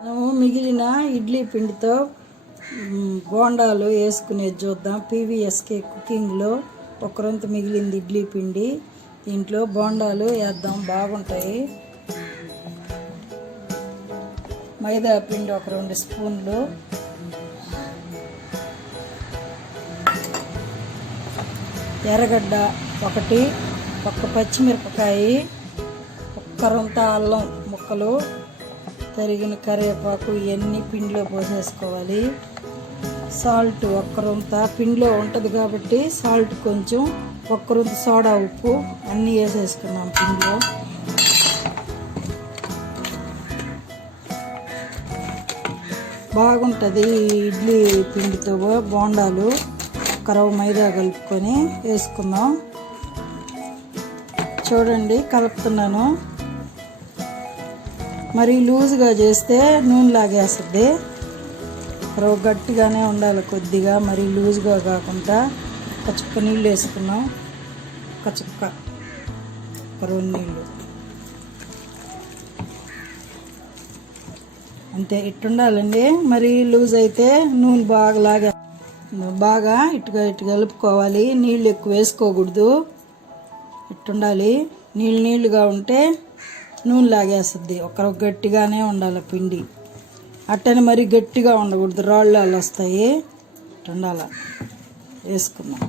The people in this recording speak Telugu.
మనము మిగిలిన ఇడ్లీ పిండితో బోండాలు వేసుకునేది చూద్దాం. PVSK కుకింగ్లో ఒకరొంత మిగిలింది ఇడ్లీ పిండి, దీంట్లో బోండాలు వేద్దాం, బాగుంటాయి. మైదా పిండి ఒక 2 స్పూన్లు, ఎర్రగడ్డ ఒకటి, ఒక్క పచ్చిమిరపకాయ, ఒక్కరొంత అల్లం ముక్కలు, తరిగిన కరివేపాకు, ఇవన్నీ పిండిలో పోసేసుకోవాలి. సాల్ట్ ఒక్కరొంత, పిండిలో ఉంటుంది కాబట్టి సాల్ట్ కొంచెం, ఒక్కరొంత సోడా ఉప్పు అన్నీ వేసేసుకున్నాం పిండిలో. బాగుంటుంది ఇడ్లీ పిండితో బోండాలు. ఒక రవ్వ మైదా కలుపుకొని వేసుకుందాం. చూడండి కలుపుతున్నాను. మరి లూజ్గా చేస్తే నూనె లాగేస్తుంది. రవ్వ గట్టిగానే ఉండాలి కొద్దిగా, మరి లూజ్గా కాకుండా. ఒక చుక్క నీళ్ళు వేసుకున్నాం, ఒక 2 నీళ్ళు అంతే. ఇట్టుండాలండి. మరి లూజ్ అయితే నూనె బాగా ఇటు కలుపుకోవాలి. నీళ్ళు ఎక్కువ వేసుకోకూడదు, ఇట్టుండాలి. నీళ్ళుగా ఉంటే నూనె లాగేస్తుంది. ఒక గట్టిగానే ఉండాలి పిండి, అట్టని మరి గట్టిగా ఉండకూడదు, రాళ్ళు అలా వస్తాయి. ఇట్టుండాల. వేసుకుందాం.